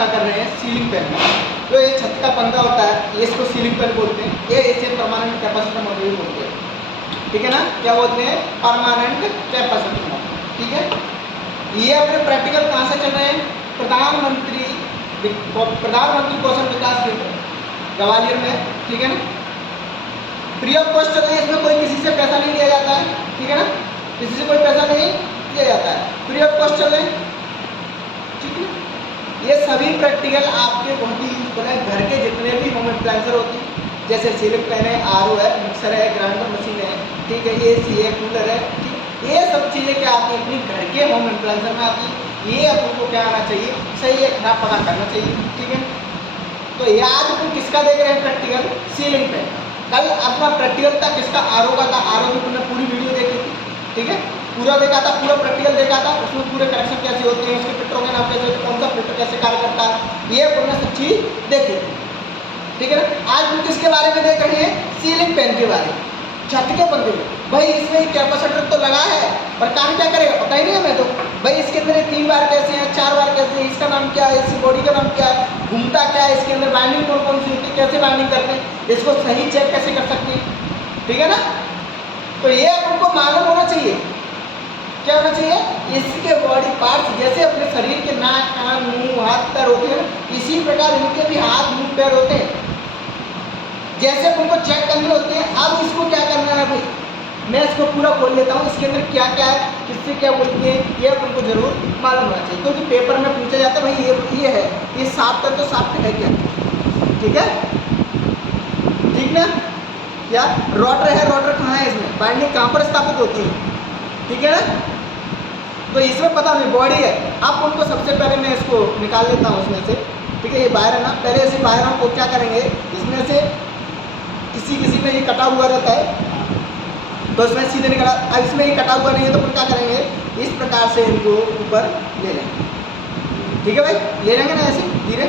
दिखा कर रहे हैं सीलिंग फैन में। तो ये छत का पंखा होता है, ये इसको सीलिंग फैन बोलते हैं। ये इसे परमानेंट कैपेसिटर मॉड्यूल बोलते हैं, ठीक है ना। क्या बोलते हैं? परमानेंट कैपेसिटर मॉड्यूल, ठीक है। ये अपने प्रैक्टिकल कहाँ से चल रहे हैं? प्रधानमंत्री कौशल विकास केंद्र ग्वालियर में, ठीक है ना। फ्री ऑफ कॉस्ट चल रहे हैं, इसमें कोई किसी से पैसा नहीं लिया जाता है, ठीक है ना। किसी से कोई पैसा नहीं लिया जाता है, फ्री ऑफ कॉस्ट चल रहे हैं, ठीक है। ये सभी प्रैक्टिकल आपके बहुत ही यूजफुल है। घर के जितने भी होम अप्लायंसर होते हैं, जैसे सीलिंग फैन है, आरओ है, मिक्सर है, ग्राइंडर मशीन है, ठीक है, एसी है, कूलर है, ठीक, ये सब चीज़ें क्या आती हैं अपनी घर के होम अप्लायंसर में आती है। ये अपन को क्या आना चाहिए? सही है, खराब पता करना चाहिए, ठीक है। तो ये आज अपन किसका देख रहे हैं प्रैक्टिकल? Ceiling fan. कल अपना प्रैक्टिकल था किसका? आरओ का था। आरओ की तुमने पूरी वीडियो देखी थी, ठीक है, पूरा देखा था, पूरा प्रैक्टिकल देखा था। उसमें पूरे कनेक्शन कैसे होते हैं, उसके फिल्टरों के नाम कैसे होते हैं, कौन सा फिल्टर कैसे कार्य करता है, ये अपने सब चीज देखी थी, ठीक है ना। आज हम किसके बारे में देख रहे हैं? सीलिंग फैन के बारे में, छत के पंखे में। भाई इसमें कैपेसिटर तो लगा है, पर काम क्या करेगा पता ही नहीं है हमें तो। भाई इसके अंदर 3 बार कैसे है, 4 बार कैसे है, इसका नाम क्या है, इस बॉडी का नाम क्या है, घूमता क्या है, इसके अंदर वाइंडिंग कौन कौन सी होती है, कैसे वाइंडिंग करते हैं, इसको सही चेक कैसे कर सकते हैं, ठीक है ना। तो ये आपको मालूम होना चाहिए। क्या होना चाहिए? इसके बॉडी पार्ट्स जैसे अपने शरीर के नाक, कान, मुंह, हाथ, पैर होते हैं, इसी प्रकार इनके भी हाथ, मुंह, पैर होते हैं। जैसे उनको चेक करने होते हैं। अब इसको क्या करना है भाई? मैं इसको पूरा खोल लेता हूँ, इसके अंदर क्या क्या है, किससे क्या बोलती है, ये आपको जरूर मालूम होना चाहिए, क्योंकि पेपर में पूछा जाता है भाई ये है, ये साफ्ट है, तो साफ्ट है क्या, ठीक है, ठीक ना। या रोटर है, रोटर कहाँ है, इसमें बाइंडिंग कहाँ पर स्थापित होती है, ठीक है ना। तो इसमें पता नहीं बॉडी है। अब उनको सबसे पहले मैं इसको निकाल लेता हूँ उसमें से, ठीक है। ये बाहर है ना, पहले इसे बाहर हम को क्या करेंगे, इसमें से किसी में ये कटा हुआ रहता है, तो इसमें सीधे निकला। अब इसमें ये कटा हुआ नहीं है, तो फिर क्या करेंगे? इस प्रकार से इनको ऊपर ले लेंगे, ठीक है भाई, ले लेंगे ना ऐसे धीरे,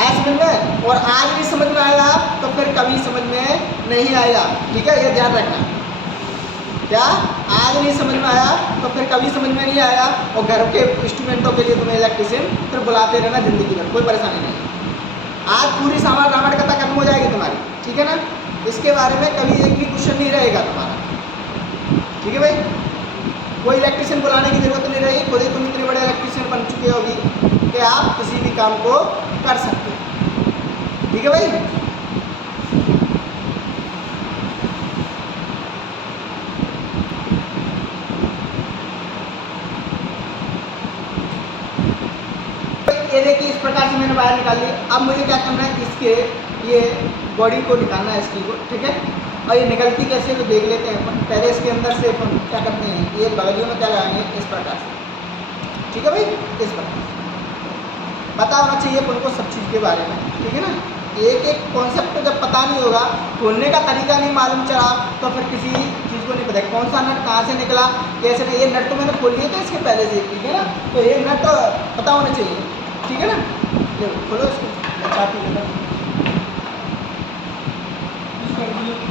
ऐसे समझ में। और आज भी समझ में आएगा तो फिर कभी समझ में नहीं आएगा, ठीक है, ये ध्यान रखना। क्या आज नहीं समझ में आया तो फिर कभी समझ में नहीं आया। और घर के इंस्ट्रूमेंटों के लिए तुम्हें इलेक्ट्रिशियन फिर बुलाते रहना जिंदगी भर, कोई परेशानी नहीं। आज पूरी सामान रावण कथा खत्म हो जाएगी तुम्हारी, ठीक है ना। इसके बारे में कभी एक भी क्वेश्चन नहीं रहेगा तुम्हारा, ठीक है भाई। कोई इलेक्ट्रिशियन बुलाने की जरूरत नहीं रहेगी, खुद ही तुम इतने बड़े इलेक्ट्रिशियन बन चुके होगी कि आप किसी भी काम को कर सकते हो, ठीक है भाई। ये देखिए इस प्रकार से मैंने बाहर निकाल लिया। अब मुझे क्या करना है, इसके ये बॉडी को निकालना है इसकी को, ठीक है। और ये निकलती कैसे तो देख लेते हैं अपन। पहले इसके अंदर से अपन क्या करते हैं, ये बगलियों में क्या लगाएंगे, इस प्रकार से, ठीक है भाई, इस प्रकार से। पता होना चाहिए अपन को सब चीज़ के बारे में, ठीक है ना। एक एक कॉन्सेप्ट जब पता नहीं होगा, खोलने का तरीका नहीं मालूम चला, तो फिर किसी चीज़ को नहीं पता कौन सा नट कहाँ से निकला, कैसे नहीं। ये नट तो मैंने खोल लिया था इसके पहले से, ठीक है ना। तो ये नट पता होना चाहिए, ठीक है ना। देखो खोलो इसको, अच्छा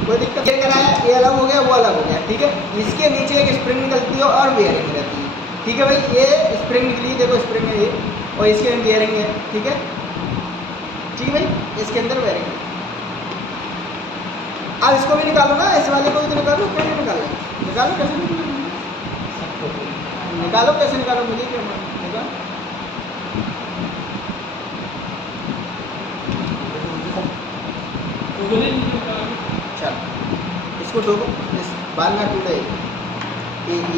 कोई दिक्कत ये करा है, ये अलग हो गया, वो अलग हो गया, ठीक है। इसके नीचे एक स्प्रिंग निकलती है और बेयरिंग रहती है, ठीक है भाई। ये स्प्रिंग निकली, देखो स्प्रिंग है ये, और इसके अंदर बेयरिंग है, ठीक है, ठीक है भाई। इसके अंदर बेयरिंग है। अब इसको भी निकालो ना, इस वाले को भी तो निकालो। कैसे निकालो, निकालो कैसे निकालो, कैसे निकालो, मुझे क्या निकालो। चल इसको ठोको, इस बाल ना टूटे,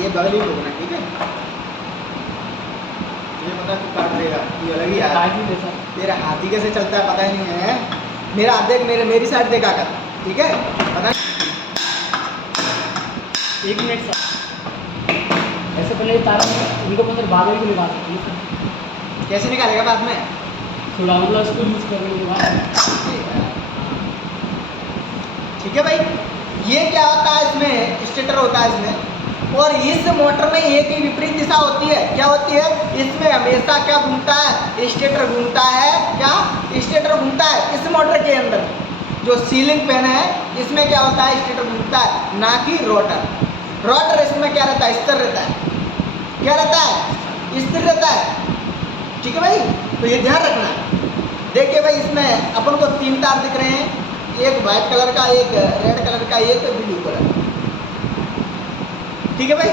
ये बगल ही ठोकना, ठीक है। मुझे पता तू काट देगा, ये अलग ही है। तेरा हाथी कैसे चलता है पता ही नहीं है। मेरा हाथ देख, मेरी साइड देखा कर, ठीक है। पता एक मिनट सर, ऐसे पहले तारा इनको पता बाद में निकाल सकते हैं, कैसे निकालेगा बाद में, थोड़ा मतलब इसको यूज़ करने के बाद, ठीक है भाई। ये क्या होता है, इसमें स्टेटर होता है इसमें, और इस मोटर में एक ही विपरीत दिशा होती है। क्या होती है, इसमें हमेशा क्या घूमता है, स्टेटर घूमता है। क्या स्टेटर घूमता है इस मोटर के अंदर। जो सीलिंग फैन है इसमें क्या होता है, स्टेटर घूमता है, ना कि रोटर। रोटर इसमें क्या रहता है, स्थिर रहता है। क्या रहता है, स्थिर रहता है, ठीक है भाई, तो ये ध्यान रखना। देखिए भाई इसमें अपन को 3 तार दिख रहे हैं, एक वाइट कलर का, एक रेड कलर का, एक ब्लू कलर। ठीक है भाई,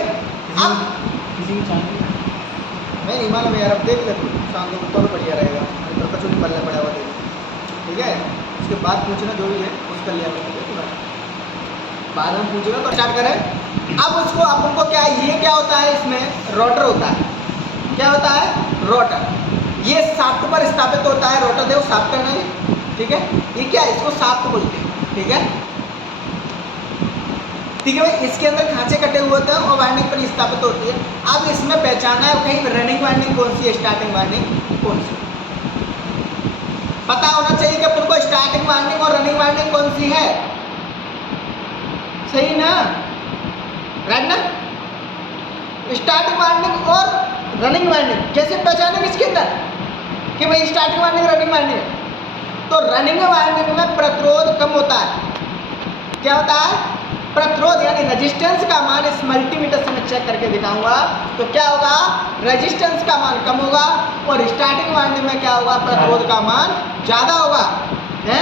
अब किसी की चांदी मैं नहीं मालूम यार, अब देख ले तू, शाम को तो बढ़िया रहेगा, तो कुछ नहीं पल्ले पड़ा हुआ देख। ठीक है, उसके बाद पूछना जो भी है उसका लिया करेंगे, बाद में पूछेगा तो स्टार्ट करें। अब उसको अपन को क्या, ये क्या होता है, इसमें रोटर होता है। क्या होता है? रोटर। ये शाफ्ट पर स्थापित होता है, रोटर देखो शाफ्ट है ना ये, ठीक है, ये क्या है, इसको शाफ्ट बोलते हैं। ठीक है, ठीक है भाई, इसके अंदर खांचे कटे हुए होते हैं और वाइंडिंग पर स्थापित होती है। अब इसमें पहचाना है कहीं रनिंग वाइंडिंग कौन सी है, स्टार्टिंग वाइंडिंग कौन सी, पता होना चाहिए कि अपन को स्टार्टिंग वाइंडिंग और रनिंग वाइंडिंग कौन सी है। सही ना, राइट ना? स्टार्टिंग वाइंडिंग और रनिंग वाइंडिंग कैसे पहचानेंगे इसके अंदर कि भाई स्टार्टिंग वाइंडिंग रनिंग वाइंडिंग? तो रनिंग वाइंडिंग में प्रतिरोध कम होता है। क्या होता है? प्रतिरोध, यानी रेजिस्टेंस का मान इस मल्टीमीटर से मैं चेक करके दिखाऊंगा, तो क्या होगा, रेजिस्टेंस का मान कम होगा और स्टार्टिंग वाइंडिंग में क्या होगा, प्रतिरोध का मान ज़्यादा होगा। है,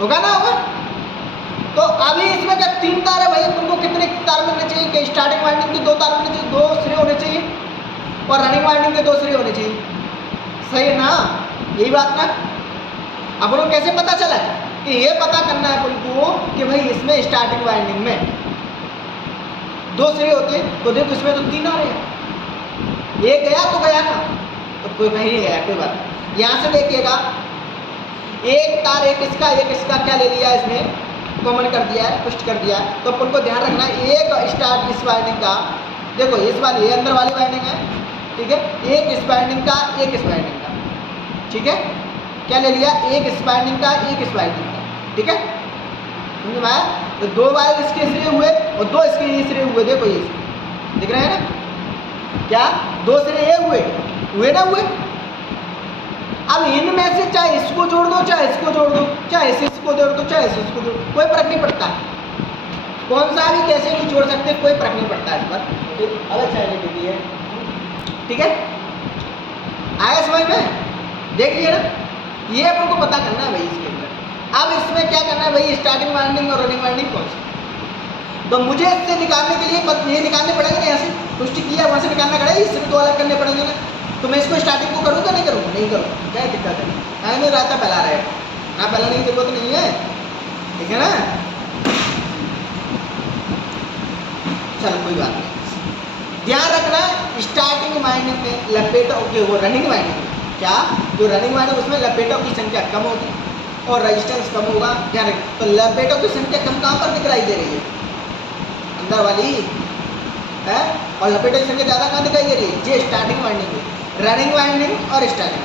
होगा ना, होगा। तो अभी इसमें क्या 3 तार है भाई, तुमको कितने तार मिलने चाहिए कि स्टार्टिंग वाइंडिंग के 2 तार मिलने चाहिए, 2 सिरे होने चाहिए और रनिंग वाइंडिंग के 2 सिरे होने चाहिए। सही है ना, यही बात ना। अपन को कैसे पता चला कि ये पता करना है अपन को कि भाई इसमें स्टार्टिंग वाइंडिंग में 2 सिरे होते हैं, तो देखो इसमें तो 3 आ रहे हैं, एक गया तो गया ना, तो कोई कहीं नहीं गया, कोई बात नहीं। यहाँ से देखिएगा, एक तार एक इसका क्या ले लिया इसने, कॉमन कर दिया है, पुष्ट कर दिया है। तो अपन को ध्यान रखना है, एक स्टार्ट इस वाइंडिंग का, देखो इस वाली, ये अंदर वाली वाइंडिंग है, ठीक है, एक इस वाइंडिंग का, एक इस वाइंडिंग का, ठीक है, क्या ले लिया, एक इस वाइंडिंग का, एक इस वाइंडिंग का, ठीक है, समझ में आया? तो 2 वायर इसके सिरे हुए और 2 इसके ये सिरे हुए, देखो ये दिख रहे हैं ना, क्या 2 सिरे ये हुए ना, हुए। अब इनमें से चाहे इसको जोड़ दो, चाहे इसको जोड़ दो, चाहे इसको जोड़ दो, चाहे इसको जोड़ दो, कोई फर्क नहीं पड़ता, कौन सा भी कैसे नहीं जोड़ सकते, कोई फर्क नहीं पड़ता इस पर। अलग चाहे देखिए, ठीक है, आया समझ में? देख लिया ना, ये अपन को पता करना है भाई इसके अंदर। अब इसमें क्या करना है भाई, स्टार्टिंग वाइंडिंग और रनिंग वाइंडिंग कौन सी, तो मुझे इससे निकालने के लिए ये निकालने पड़ेंगे ना, यहाँ से पुष्टि किया वहाँ से निकालना पड़ेगा, इससे 2 अलग करने पड़ेंगे ना। तो मैं इसको स्टार्टिंग को करूँगा, नहीं करूँगा, नहीं करूँगा, क्या दिक्कत है, नहीं रहता फैला रहेगा ना, फैलाने की जरूरत नहीं है, ठीक है ना। चलो कोई बात नहीं, ध्यान रखना स्टार्टिंग वाइंडिंग में लपेटों के, वो रनिंग वाइंडिंग में क्या, जो रनिंग वाइंडिंग उसमें लपेटों की संख्या कम होगी और रेजिस्टेंस कम होगा, ध्यान रखें। तो लपेटों की संख्या कम कहाँ पर दिखाई दे रही है, अंदर वाली है, और लपेटों की संख्या ज़्यादा कहाँ दिखाई दे रही है, ये स्टार्टिंग वाइंडिंग में, रनिंग वाइंडिंग और स्टार्टिंग।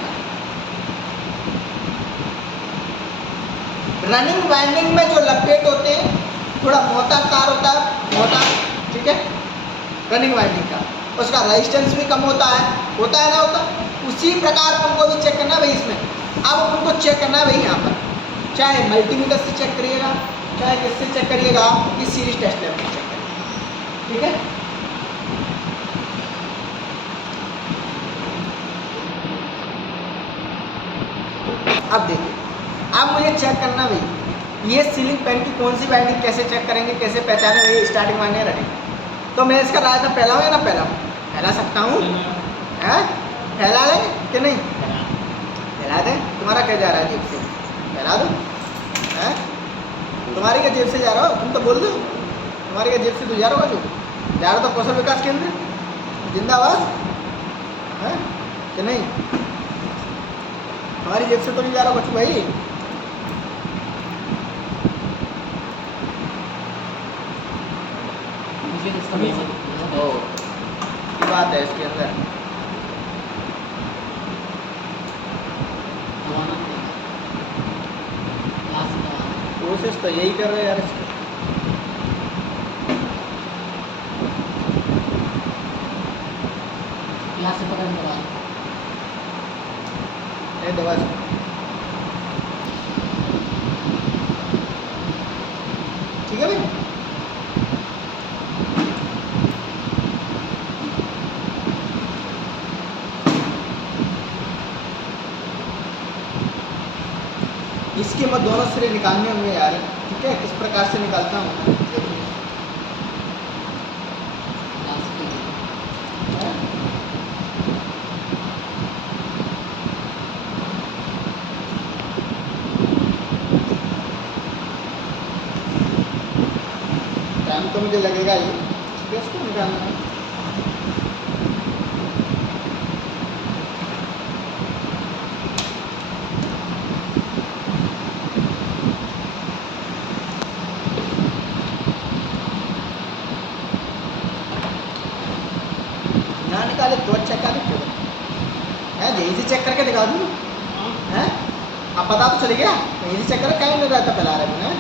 रनिंग वाइंडिंग में जो लपेट होते हैं, थोड़ा मोटा तार होता है, मोटा, ठीक है, रनिंग वाइंडिंग का, उसका रेजिस्टेंस भी कम होता है ना, होता। उसी प्रकार हमको भी चेक करना है भाई इसमें। अब हमको चेक करना है भाई यहाँ पर, चाहे मल्टीमीटर से चेक करिएगा, चाहे किससे चेक करिएगा, इस सीरीज टेस्ट लैब से चेक करिएगा, ठीक है। अब देखिए, अब मुझे चेक करना भाई ये सीलिंग फैन की कौन सी वाइंडिंग कैसे चेक करेंगे, कैसे पहचाने भाई स्टार्टिंग वाइंडिंग रनिंग। तो मैं इसका रास्ता फैलाऊँ या ना फैलाऊँ, फैला सकता हूँ, है, फैला लें कि नहीं, फैला दें। तुम्हारा क्या जा रहा है जेब से, फैला दो, है, तुम्हारी क्या जेब से जा रहा हो, तुम तो बोल दो, तुम्हारी क्या जेब से तो जा रहा होगा, जो जा रहा तो कौशल विकास केंद्र जिंदाबाद, है कि नहीं, हमारी जेब से तो नहीं जा रहा बच्चू भाई। की बात है इसके अंदर, कोशिश तो यही कर रहे हैं यार इसको। दवा ठीक है भाई, इसके मैं दोनों सिरे निकालने होंगे यार, ठीक है। किस प्रकार से निकालता हूँ टाइम तो मुझे लगेगा ही इसको निकालने में। ना निकाले तो अच्छा क्या दिक्कत है? यहीं से चेक करके दिखा दूँ हैं? अब पता तो चल गया, यहीं से चेक कर कहीं नहीं रहता पहला रहे मैंने,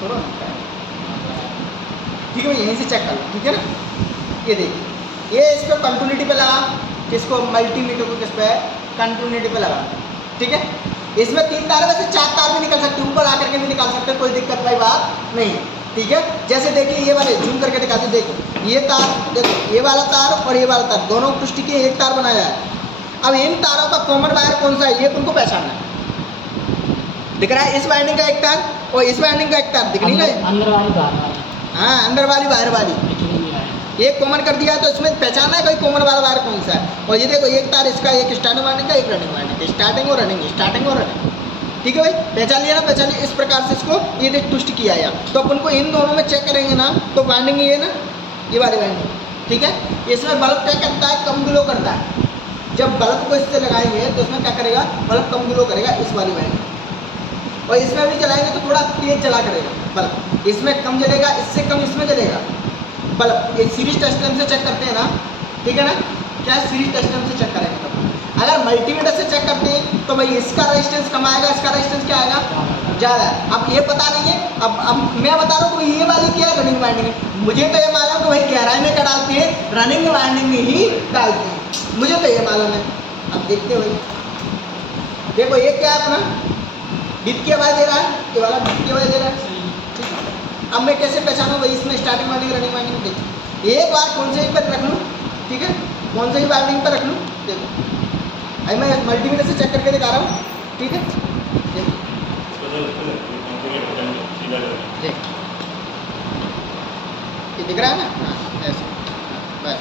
छोड़ो ना, ठीक है भाई यहीं से चेक कर लो, ठीक है ना। ये देखिए ये इस पर कंटिन्यूटी पे लगा, किसको मल्टीमीटर को किस पे कंटिन्यूटी पे लगा, ठीक है। इसमें 3 तार वैसे 4 तार भी निकल सकते, ऊपर आकर के भी निकाल सकते, कोई दिक्कत वाली बात नहीं है, ठीक है। जैसे देखिए ये वाले जूम करके दिखाते, देखो ये तार, देखो ये वाला तार और ये वाला तार दोनों टूस्ट के एक तार बनाया है। अब इन तारों का कॉमन वायर कौन सा है ये उनको पहचानना है। दिख रहा है इस वायरिंग का एक तार और इस वायरिंग का एक तार, दिख नहीं रहा? अंदर वाली बाहर, हाँ अंदर वाली बाहर वाली ये कॉमन कर दिया, तो इसमें पहचानना है कोई कॉमन वाला वायर कौन सा है। और ये देखो एक तार इसका, एक स्टार्टिंग वायरिंग का, एक रनिंग वायरिंग का, स्टार्टिंग और रनिंग, स्टार्टिंग और रनिंग, ठीक है भाई। पहचान लिया ना, पहचान लिया। इस प्रकार से इसको ये देख ट्विस्ट किया है। तो अपन को इन दोनों में चेक करेंगे ना, तो वाइंडिंग ये ना, ये वाली वाइंडिंग, ठीक है। इसमें बल्ब क्या करता है, कम ग्लो करता है। जब बल्ब को इससे लगाएंगे तो इसमें क्या करेगा, बल्ब कम ग्लो करेगा, इस वाली वाइंडिंग। और इसमें भी जलाएंगे तो थोड़ा तेज जला करेगा बल्ब, इसमें कम जलेगा, इससे कम इसमें जलेगा बल्ब। ये सीरीज टेस्टम से चेक करते हैं ना, ठीक है ना, क्या सीरीज टेस्टम से चेक करेंगे। तो अगर मल्टीमीटर से चेक करते हैं तो भाई इसका रेजिस्टेंस कम आएगा, इसका रेजिस्टेंस क्या आएगा, ज़्यादा। अब ये पता नहीं है, अब मैं बता रहा हूँ कि ये वाली क्या है, रनिंग वाइंडिंग है। मुझे तो ये मालूम कि भाई गहराई में क्या डालते हैं, रनिंग वाइंडिंग में ही डालते हैं, मुझे तो ये मालूम है। अब देखते भाई, देखो ये क्या है अपना बीट की आवाज़ दे रहा है, ये वाला बीट की आवाज़ दे रहा है, ठीक है। अब मैं कैसे पहचानूँ भाई इसमें स्टार्टिंग वाइंडिंग रनिंग वाइंडिंग। देखिए एक बार कौन से ही पर रख लूँ, ठीक है, कौन से ही वाइंडिंग पर रख लूँ। देखो अभी मैं मल्टीमीटर से चेक करके दिखा रहा हूँ, ठीक है। देख ये दिख रहा है ना, हाँ ऐसे बस।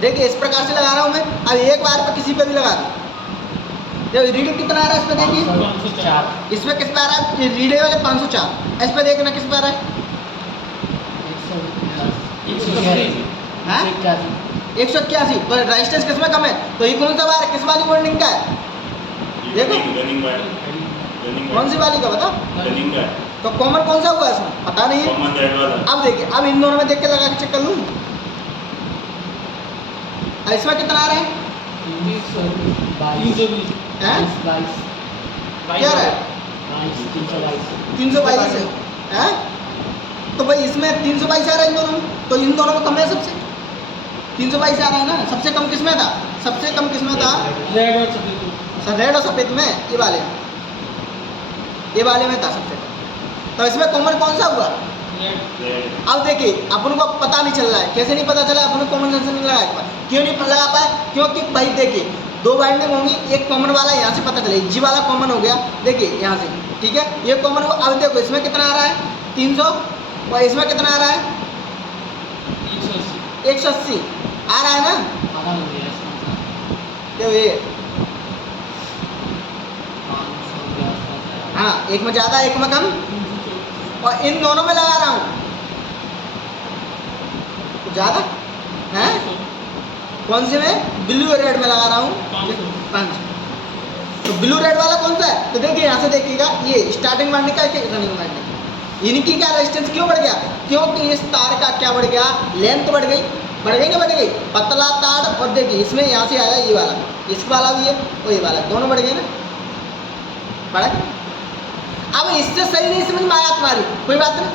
देखिए इस प्रकार से लगा रहा हूँ मैं। अब एक बार पर किसी पे भी लगा दूँ, जब रीडिंग कितना आ रहा है इस पर देखिए, इसमें किस पे आ रहा है, रीडिंग वाले 504, इस पर देखना किस पे आ रहा है, 181। तो रेजिस्टेंस किस में कम है, तो ये कौन सा वायर है, किस वाली वाइंडिंग का है, देखो कौन सी वाली का बताओ। तो कॉमन कौन सा हुआ इसमें, पता नहीं है। अब देखिए, अब इन दोनों में देख के लगा के चेक कर लूँ। इसमें कितना आ रहा है, 322 क्या रहा है, 322 है। तो भाई इसमें 322 आ रहा है इन दोनों में, तो इन दोनों में कम है सबसे, 322 आ रहा है ना। सबसे कम किसमें था, सबसे कम किसमें था, रेड और सफेद में, ये वाले में था सबसे कम। तो इसमें कॉमन कौन सा हुआ। अब देखिए अपन को पता नहीं चल रहा है, कैसे नहीं पता चला, अपन को कॉमन सेंस नहीं लगा एक बार, क्यों नहीं लगा पाए, क्योंकि भाई देखिए 2 वाइंडिंग होंगी, एक कॉमन वाला यहाँ से पता चले, जी वाला कॉमन हो गया, देखिए यहाँ से, ठीक है, ये कॉमन हुआ। अब देखो इसमें कितना आ रहा है, 300, और इसमें कितना आ रहा है, 180 आ रहा है ना। तो ये हाँ, एक में ज़्यादा एक में कम, और इन दोनों में लगा रहा हूँ ज़्यादा है, कौन से में, ब्लू और रेड में लगा रहा हूँ 5। तो ब्लू रेड वाला कौन सा है, तो देखिए यहाँ से देखिएगा, ये स्टार्टिंग वाइंडिंग का है, रनिंग वाइंडिंग का। इनकी क्या रेजिस्टेंस क्यों बढ़ गया, क्योंकि इस तार का क्या बढ़ गया, लेंथ बढ़ गई, नहीं बढ़ गई, पतला तार। और देखिए इसमें यहाँ से आया ये वाला, इस वाला भी है और ये वाला, दोनों बढ़ गए ना, बढ़ा। अब इससे सही नहीं समझ में आया तुम्हारी, कोई बात नहीं।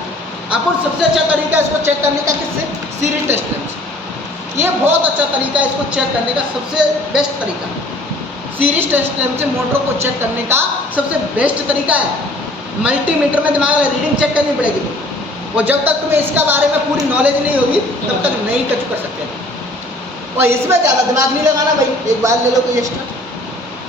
आपको सबसे अच्छा तरीका इसको चेक करने का किससे, सीरीज टेस्टमेंट से। ये बहुत अच्छा तरीका है इसको चेक करने का, सबसे बेस्ट तरीका सीरीज टेस्टमेंट से मोटरों को चेक करने का सबसे बेस्ट तरीका है। मल्टीमीटर में दिमाग रीडिंग चेक करनी पड़ेगी तो, और जब तक तुम्हें इसका बारे में पूरी नॉलेज नहीं होगी तब तक नहीं कर सकते। और इसमें ज़्यादा दिमाग नहीं लगाना भाई, एक बार ले लो कोई एक्स्ट्रा,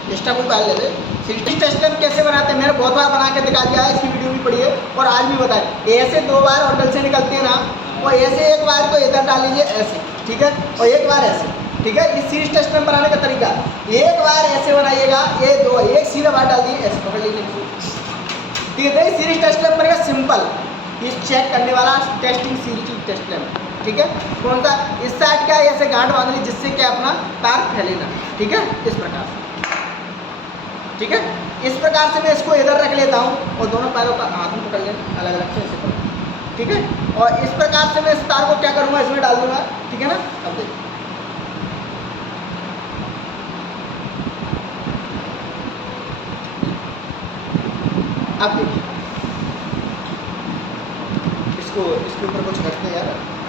एक्स्ट्रा कोई फाइल लेते सीरीज टेस्ट लैंप कैसे बनाते हैं मैंने बहुत बार बना के दिखा दिया है, इसकी वीडियो भी पड़ी है और आज भी बताए। ऐसे 2 बार ऑर्डर से निकलती है ना, और ऐसे एक बार को इधर डाल लीजिए ऐसे, ठीक है, और एक बार ऐसे, ठीक है। इस सीरीज टेस्ट लैंप बनाने का तरीका, एक बार ऐसे बनाइएगा, ये 2 एक सीधा बार डाल दिए ऐसे पकड़ लीजिए, ठीक है। सीरीज टेस्ट लैंप बनेगा सिंपल, इस चेक करने वाला टेस्टिंग सीरीज टेस्ट लैंप, ठीक है। कौन सा इस साइड का ऐसे गांठ बांध ली जिससे कि अपना तार फैले ना, ठीक है, इस प्रकार से, ठीक है। इस प्रकार से मैं इसको इधर रख लेता हूँ और दोनों पैरों का हाथ में पकड़ लें अलग अलग से ऐसे पकड़, ठीक है। और इस प्रकार से मैं इस तार को क्या करूँगा, इसमें डाल दूंगा, ठीक है ना। अब देखिए अब देखिए इसके ऊपर कुछ रखते हैं यार,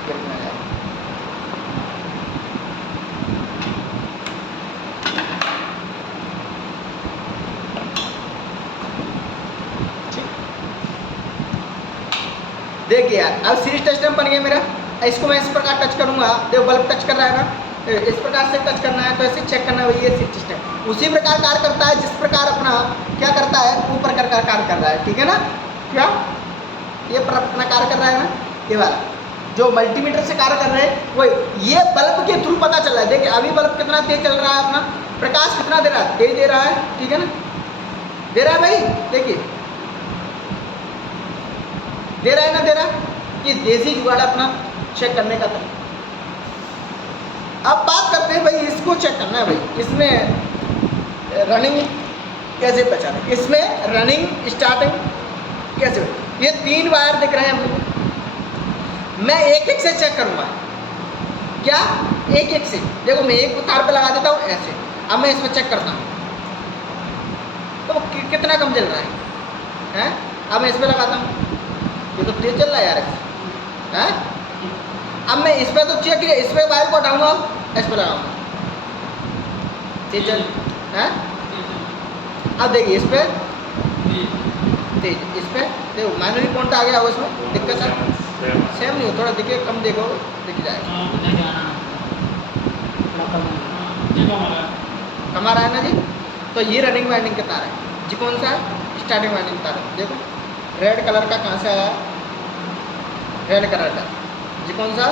गिरना यार। देखिए यार अब सीरीज टेस्ट लैंप बन गया मेरा। इसको मैं इस प्रकार टच करूंगा, देखो बल्ब टच कर रहा है ना, इस प्रकार से टच करना है, तो ऐसे चेक करना है, वही है सीरीज टेस्ट लैंप। उसी प्रकार कार्य करता है जिस प्रकार अपना क्या करता है, ऊपर कर कार्य कर रहा है, ठीक है ना। क्या ये अपना कार्य कर रहा है ना, ये वाला जो मल्टीमीटर से कार्य कर रहे हैं वही, ये बल्ब के थ्रू पता चल रहा है। देखिए अभी बल्ब कितना तेज चल रहा है, अपना प्रकाश कितना दे रहा है, तेज दे रहा है, ठीक है ना, दे रहा है भाई, देखिए दे रहा है ना, दे रहा है। ये देसी जुगाड़ अपना चेक करने का तरीका। अब बात करते हैं भाई, इसको चेक करना है भाई, इसमें रनिंग कैसे पहचाने, इसमें रनिंग स्टार्टिंग कैसे, ये 3 वायर दिख रहे हैं हम लोग, मैं एक एक से चेक करूंगा, क्या एक एक से, देखो मैं एक तार पे लगा देता हूँ ऐसे, अब मैं इसमें चेक करता हूँ तो कितना कम चल रहा है, अब मैं इसमें लगाता हूँ, ये तो तेज चल रहा है यार, हैं? अब मैं इस पर तो चेक किया, इस पर वायर को हटाऊंगा, इस पर लगाऊंगा, तेज चल, हैं? अब देखिए इस पर तेज, इस पर देखो माइनरी पॉइंट आ गया हो, इसमें दिक्कत है, सेम नहीं हो, थोड़ा दिखे कम देखो, दिख जाएगा, कम आ रहा है ना जी। तो ये रनिंग वाइंडिंग का तार है जी, कौन सा स्टार्टिंग वाइंडिंग तार है, देखो रेड कलर का कहाँ से आया, रेड कलर का जी, कौन सा,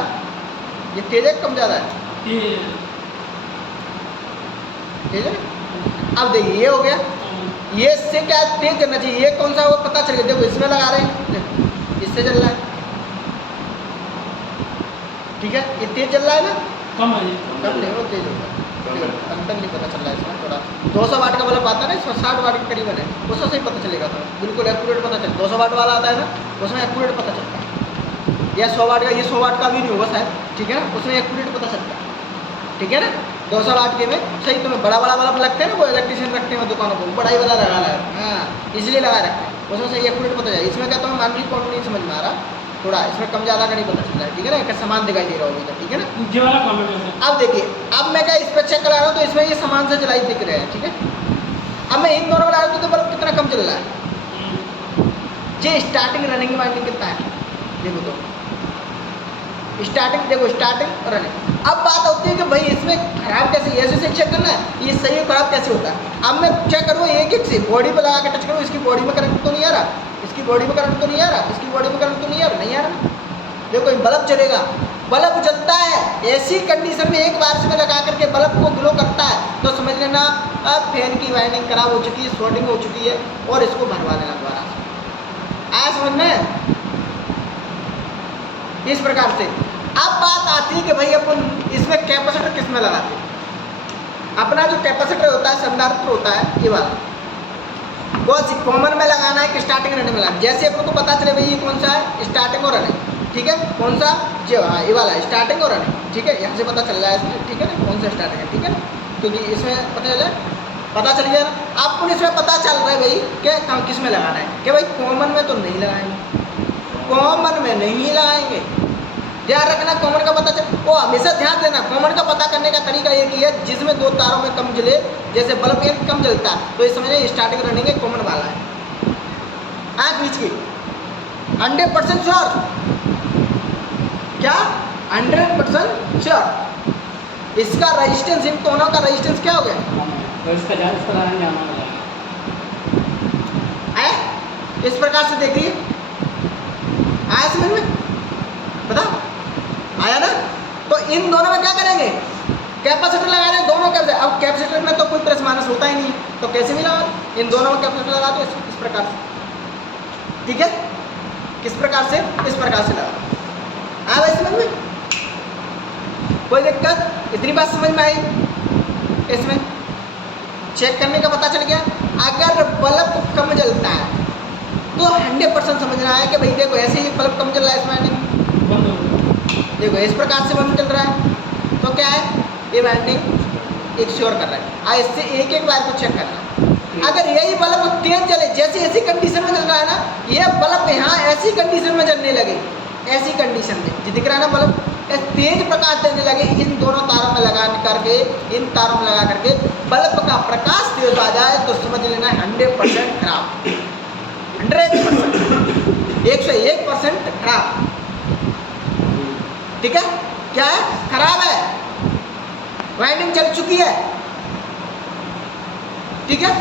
ये तेज है कम ज़्यादा है, तेज है। अब देखिए ये हो गया, ये इससे क्या तेज करना चाहिए, ये कौन सा वो पता चल गया, देखो इसमें लगा रहे हैं, इससे चल रहा है, ठीक है, ये तेज चल रहा है ना, कम नहीं वो तेज होगा, अंतर नहीं पता चल रहा है इसमें, थोड़ा 200 वाट का बल्ब आता है ना, इसमें 60 वाट के करीबन है, उससे सही पता चलेगा, तो बिल्कुल एक्यूरेट पता चल, 200 वाट वाला आता है ना, उसमें एक्यूरेट पता चलता है, या 100 वाट का, ये 100 वाट का भी नहीं होगा शायद, ठीक है ना, उसमें एक्यूरेट पता चलता है, ठीक है ना। 200 वाट के में सही, तुम्हें बड़ा बल्ब लगते हैं ना, वो इलेक्ट्रिशियन रखते हैं दुकानों को, बड़ा ही वाला लगा है, हाँ इसलिए लगा रखते हैं, उसमें सही एक्यूरेट पता चले। इसमें कहता हूँ माइनरी पॉइंट नहीं समझ में आ रहा, थोड़ा इसमें कम ज़्यादा का नहीं पता चल रहा है, ठीक है ना, एक समान दिखाई दे रहा होगा, ठीक है ना। अब देखिए अब मैं क्या इस पर चेक करा रहा हूँ, तो इसमें ये समान से जलाई दिख रहे हैं, ठीक है। अब मैं इन दोनों बना रहा हूँ तो बल्ब कितना कम चल रहा है, ये स्टार्टिंग रनिंग वाइंडिंग कितना है, देखो तो स्टार्टिंग, देखो स्टार्टिंग और रनिंग। अब बात होती है कि भाई इसमें खराब कैसे, ऐसे से चेक करना है, ये सही है खराब कैसे होता है। अब मैं चेक करूँ एक एक से, बॉडी पे लगा के टच करूँ, इसकी बॉडी में करंट तो नहीं आ रहा, इसकी बॉडी में करंट तो नहीं आ रहा, इसकी बॉडी में करंट तो नहीं आ रहा, नहीं आ रहा, देखो बल्ब चलेगा, बल्ब जलता है। ऐसी कंडीशन में एक बार से लगा करके बल्ब को ग्लो करता है, तो समझ लेना अब फैन की वाइंडिंग खराब हो चुकी है, शॉर्टिंग हो चुकी है, और इसको भरवा देना दोबारा से। आया समझ में, इस प्रकार से। अब बात आती है कि भाई अपन इसमें कैपेसिटर किस में लगाते हैं। अपना जो कैपेसिटर होता है, संधारित्र होता है, ये वाला कौन सी कॉमन में लगाना है कि स्टार्टिंग रनिंग में लगाना है। जैसे अपन को पता चले भाई ये कौन सा है, स्टार्टिंग और रनिंग, ठीक है, कौन सा जो हाँ ये वाला स्टार्टिंग और रनिंग, ठीक है, यहाँ से पता चल रहा है इसमें, ठीक है ना, कौन सा स्टार्टिंग है, ठीक है ना, क्योंकि इसमें पता चल गया ना। आपको इसमें पता चल रहा है भाई कि किस में लगाना है, कि भाई कॉमन में तो नहीं लगाएंगे, कॉमन में नहीं लगाएंगे, ध्यान रखना। कॉमन का पता चल, वो हमेशा ध्यान देना, कॉमन का पता करने का तरीका एक ही है, जिसमें 2 तारों में कम जले, जैसे बल्ब एक कम जलता है तो इस समझ स्टार्टिंग रनिंग है, कॉमन वाला है। आँख बीच की 100% श्योर, क्या 100% श्योर। इसका रेजिस्टेंस, इन दोनों का रेजिस्टेंस क्या हो गया, तो इसका ध्यान जाना होगा। आया? इस प्रकार से देखिए, आया समझ में? बताओ, आया ना? तो इन दोनों में क्या करेंगे? कैपेसिटर लगा दें दोनों कैपेसिटर। अब कैपेसिटर में तो कोई प्लस माइनस होता ही नहीं है, तो कैसे भी लगा? इन दोनों में कैपेसिटर लगा दो इस प्रकार से, ठीक है? किस प्रकार से? इस प्रकार से लगा। आया भाई समझ में? कोई दिक्कत? इतनी बात समझ में आई? इसमें चेक करने का पता चल गया। अगर बल्ब कम जलता है तो 100% समझना है कि भाई देखो ऐसे ही बल्ब कम जल रहा है, इस वाइंडिंग बंद हो गया। देखो इस प्रकार से बल्ब चल रहा है, तो क्या है? ये वाइंडिंग एक श्योर कर रहा है। इससे एक एक बार को चेक करना। अगर यही बल्ब तेज जले, जैसे ऐसी कंडीशन में चल रहा है ना, ये बल्ब यहाँ ऐसी कंडीशन में जलने लगे, ऐसी कंडीशन में जो दिख रहा है ना बल्ब, तेज प्रकाश देने लगे, इन दोनों तारों में लगा करके, इन तारों में लगा करके बल्ब का प्रकाश तेज आ जाए तो समझ लेना 100% खराब, 100%, 101% खराब। ठीक है? क्या है? खराब है, वाइंडिंग चल चुकी है। ठीक है?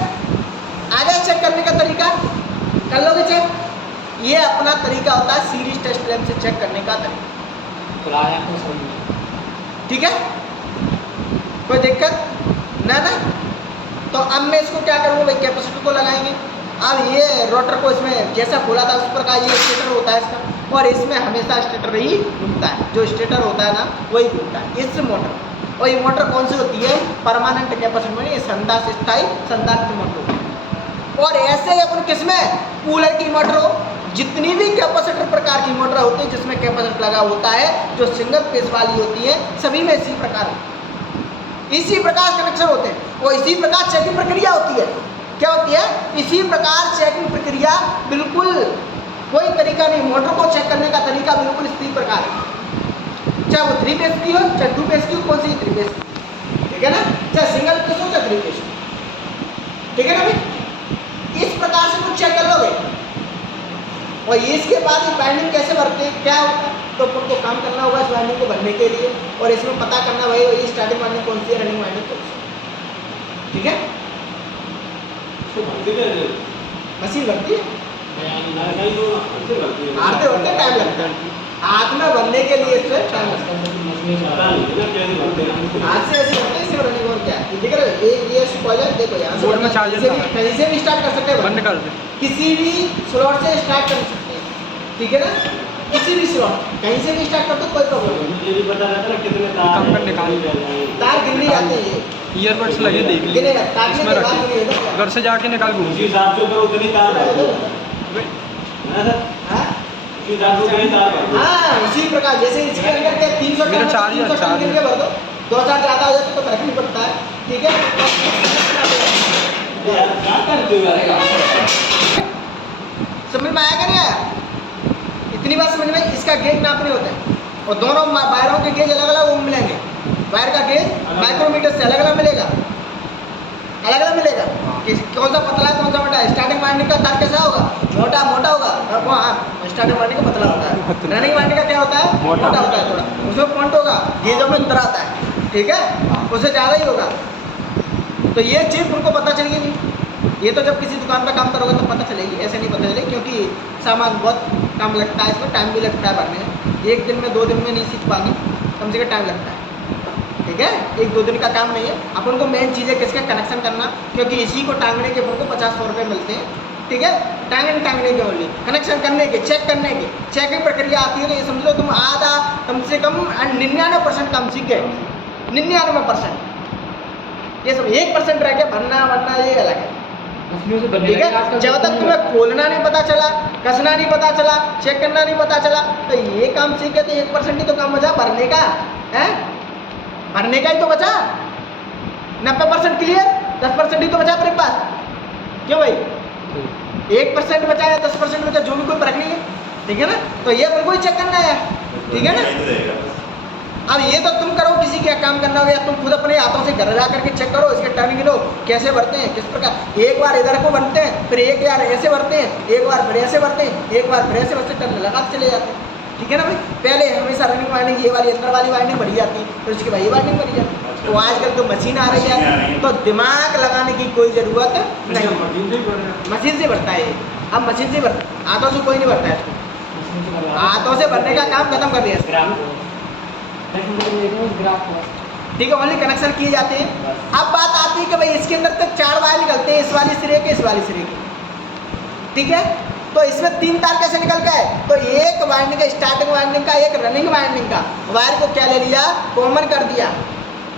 आगे चेक करने का तरीका कर लोगे चेक। ये अपना तरीका होता है सीरीज टेस्ट लैंप से चेक करने का तरीका। खुलाया तो सही है। ठीक है? कोई दिक्कत ना? तो अब मैं इसको क्या करूँगा भाई, कैपेसिटर को लगाएंगे। अब ये रोटर को इसमें जैसा खोला था उस प्रकार ये स्टेटर होता है इसका, और इसमें हमेशा स्टेटर ही घूमता है, जो स्टेटर होता है ना वही घूमता है इस मोटर। और ये मोटर कौन सी होती है? परमानेंट कैपेसिटर में, ये संदास स्थायी संदार्थ मोटर होती है। और ऐसे ही अपन किसमें? कूलर की मोटर हो, जितनी भी कैपेसिटर प्रकार की मोटर होती है जिसमें कैपेसिटर लगा होता है, जो सिंगल फेज वाली होती है, सभी में इसी प्रकार इसी प्रकार कनेक्शन होते हैं और इसी प्रकार चेकिंग प्रक्रिया होती है। क्या होती है? इसी प्रकार चेकिंग प्रक्रिया, बिल्कुल कोई तरीका नहीं, मोटर को चेक करने का तरीका बिल्कुल इसी प्रकार है। चाहे वो 3 फेज की हो, चाहे 2 फेज की हो, कौन सी 3 फेज की, ठीक है ना? चाहे सिंगल फेज हो, चाहे 3 फेज, ठीक है ना भाई? इस प्रकार से कुछ चेक कर लोगे। और इसके बाद ये वाइंडिंग कैसे भरते हैं, क्या होता है, तो आपको काम करना होगा इस वाइंडिंग को भरने के लिए, और इसमें पता करना भाई ये स्टार्टिंग वाइंडिंग कौन सी है, रनिंग वाइंडिंग कौन सी है। ठीक है? मशीन भरती है, हारते होते टाइम लगता है, हाथ में भरने के लिए इससे टाइम लगता है। हाथ से ऐसे भरते हैं, इससे रनिंग और क्या है, देख रहे हो? ये स्पॉइलर देखो यहाँ से कहीं से भी स्टार्ट कर सकते हैं, बंद कर दे, किसी भी स्लॉट से स्टार्ट कर सकते हैं। ठीक है ना? किसी भी स्लॉट कहीं से भी स्टार्ट कर दो, कोई प्रॉब्लम नहीं। ये भी पता रहता है कितने तार गिनने आते हैं, ईयरबड्स लगे देख ली गिनेगा, काटने इसमें के रख बाद ली, गिनेगा। घर से जाके निकाल उसी घूमती हिसाब से तो उतनी तार भर दो। है ना? हाँ? उसी हिसाब से उतनी तार भर दो। हाँ, उसी प्रकार जैसे इसके अंदर के 300 मेरा टन 4 300 टन गिन के भर दो, 2-4 ज़्यादा हो जाए तो फर्क नहीं पड़ता है। ठीक है? यार क्या करते हो यार? समझ में आया कि नहीं आया? इतनी बात समझ में। इसका गेज नापने होते हैं और दोनों वायरों के गेज अलग अलग मिलेंगे। वायर का गेज माइक्रोमीटर से अलग अलग मिलेगा, अलग अलग मिलेगा कि कौन सा पतला है कौन सा मोटा है। स्टार्टिंग वाइंडिंग का तार कैसा होगा? मोटा मोटा होगा। हाँ, स्टार्टिंग वाइंडिंग का पतला होता है। रनिंग वाइंडिंग का क्या होता है? मोटा होता है थोड़ा, उसमें पॉइंट होगा, गेजों में अंतर आता है। ठीक है? उससे ज़्यादा ही होगा। तो ये चीज़ उनको पता चलेगी नहीं, ये तो जब किसी दुकान पर काम करोगे तो पता चलेगी, ऐसे नहीं पता चलेगी, क्योंकि सामान बहुत कम लगता है, इसमें टाइम भी लगता है भरने में। 1 दिन में 2 दिन में नहीं सीख पानी, कम से कम टाइम लगता है। ठीक है? 1-2 दिन का काम नहीं है। अपन को मेन चीज़ है किसका कनेक्शन करना, क्योंकि इसी को टांगने के अपन को 50-100 रुपये मिलते हैं। ठीक है? टांगने के ओनली, कनेक्शन करने के, चेक करने के, चेकिंग प्रक्रिया आती है। तो ये समझ लो तुम आधा कम से कम 99% काम सीख गए, 99%। ये सब 1% रह गया भरना वरना, ये अलग है। मशीनों से बनने ठीक लगे है? आजकल। जब तक तुम्हें खोलना नहीं पता चला, कसना नहीं पता चला, चेक करना नहीं पता चला, तो ये काम सीखे तो 1% ही तो काम बचा भरने का है, भरने का ही तो बचा। 90% क्लियर, 10% ही तो बचा अपने पास। क्यों भाई? 1% बचा या 10% बचा, जो भी कोई फर्क नहीं है। ठीक है ना? तो ये अपन को ही चेक करना है। ठीक है ना? अब ये तो तुम करो, किसी का काम करना हो या तुम खुद अपने हाथों से घर जा करके चेक करो, इसके टर्न गिनो कैसे भरते हैं, किस प्रकार। एक बार इधर को बनते हैं, फिर एक बार ऐसे भरते हैं, एक बार फिर ऐसे भरते हैं, एक बार फिर ऐसे भरते, टर्न लगाते चले जाते हैं। ठीक है ना भाई? पहले हमेशा रनिंग वाइंडिंग ये वाली अंदर वाली वाइंडिंग भरी जाती है, फिर उसके बाद ये वाइंडिंग भरी जाती है। वो आजकल तो मशीन आ रही मशीन आ रही है, है। तो दिमाग लगाने की कोई ज़रूरत नहीं। मशीन से ही बढ़ रहा है। मशीन से भरता है ये। अब मशीन से भरता, हाथों से कोई नहीं भरता है इसको। मशीन से करवा हाथों से भरने का काम खत्म कर दिया इसने। ग्राफ को 10 मिनट में देखो उस ग्राफ को ठीक है, ओनली कनेक्शन किए जाते हैं। बस। अब बात आती है कि भाई इसके अंदर तो 4 वायर निकलते हैं, इस वाली सिरे के, इस वाली सिरे के। ठीक है, तो इसमें 3 तार कैसे निकल गए? तो एक वाइंडिंग का, स्टार्टिंग वाइंडिंग का, एक रनिंग वाइंडिंग का वायर को क्या ले लिया? कॉमन कर दिया।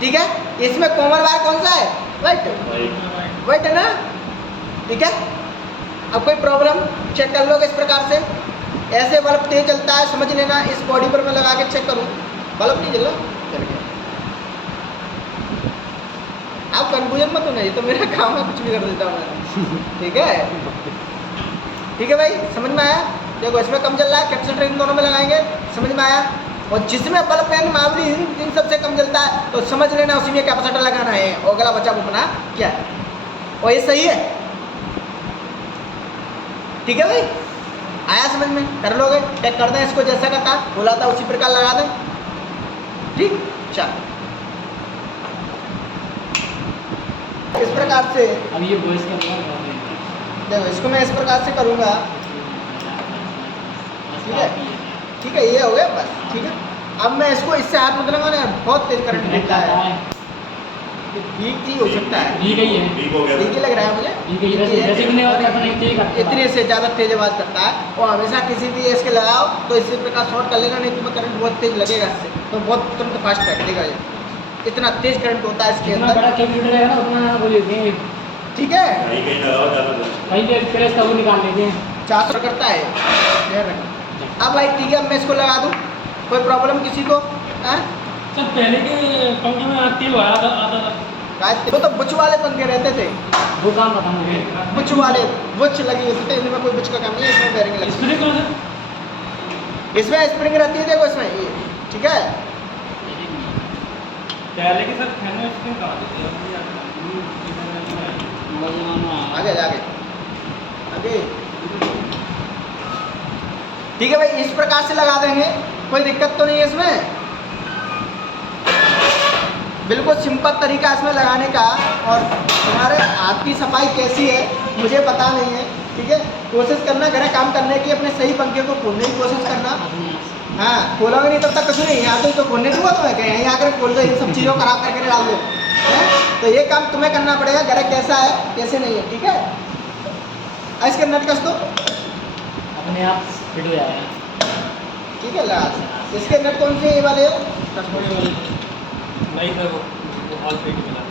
ठीक है, इसमें कॉमन वायर कौन सा है? व्हाइट। व्हाइट है ना? ठीक है, अब कोई प्रॉब्लम चेक कर लोगे इस प्रकार से। ऐसे बल्ब तेज चलता है, समझ लेना। इस बॉडी पर मैं लगा के चेक करूँ, बल्ब नहीं जल रहा, चल गया। आप कन्फ्यूजन मत होना, ये तो मेरा काम है, कुछ भी कर देता हूँ मैं। ठीक है, ठीक है भाई, समझ में आया? देखो इसमें कम चल रहा है, कैपेसिटर इन दोनों में लगाएंगे, समझ में आया? और जिसमें बल्ब पेन मामूली इन सबसे कम चलता है तो समझ लेना उसी में कैपेसिटर लगाना है, और अगला बचा अपना क्या है। और ये सही है। ठीक है भाई, आया समझ में? कर लोगे, चेक कर दें इसको, जैसा का था बोला था उसी प्रकार लगा दें। ठीक, चल इस प्रकार से अब ये वॉइस का होगा देखो, इसको मैं इस प्रकार से करूँगा। ठीक है, ठीक है, ये हो गया बस। ठीक है, अब मैं इसको इससे हाथ मत लगाना, बहुत तेज करंट देता है। ठीक ही हो सकता है, ठीक है, ये ठीक हो गया। ठीक ही लग रहा है मुझे। ठीक है, जैसे कि नहीं होता अपने तेज करते हैं। इतने से ज़्यादा तेज आवाज़ करता है, और हमेशा किसी भी इसके लगाओ तो इसी प्रकार शॉर्ट कर लेना, नहीं तो करंट बहुत तेज लगेगा इससे, तो बहुत तुरंत फास्ट फेंक देगा ये। इतना तेज करंट होता है इसके जितना अंदर। बड़ा कैपेसिटर रहेगा ना उतना वो लेते हैं, ठीक है, कहीं कहीं लगाओ ज़्यादा बेस्ट। कहीं भी प्रेस का वो निकाल लेते हैं। 400 करता है, ध्यान रखना। अब भाई ठीक है, अब मैं इसको लगा दूँ, कोई प्रॉब्लम किसी को? हाँ, सर पहले के पंखे में तेल आता था। वो तो बुच वाले पंखे रहते थे, वो काम खत्म हो गया। बुच वाले, बुच लगी होती थी, इनमें कोई बुच का काम नहीं है, इसमें बेरिंग लगी। स्प्रे कौन सा? इसमें स्प्रिंग रहती है, देखो इसमें ये। ठीक है, पहले के सर फैन में स्प्रिंग कहाँ थी? आगे आगे आगे। ठीक है भाई, इस प्रकार से लगा देंगे, कोई दिक्कत तो नहीं है इसमें। बिल्कुल सिंपल तरीका इसमें लगाने का। और तुम्हारे हाथ की सफाई कैसी है मुझे पता नहीं है। ठीक है, कोशिश करना घर काम करने की, अपने सही पंखे को खोलने की कोशिश करना। हाँ, खोलोगे नहीं तब तक कुछ नहीं, यहाँ तो खोलने दूंगा तुम्हें, कहीं यहीं आकर खोल दो, इन सब चीज़ों को खराब करके डाल दो। तो ये काम तुम्हें करना पड़ेगा, घर कैसा है कैसे नहीं है। ठीक है, इसके नट कस दो, अपने आप फिट हो जाएगा। ठीक है। लास्ट इसके नट कौन से ये वाले हो? नहीं सर वो हॉल पे मिला।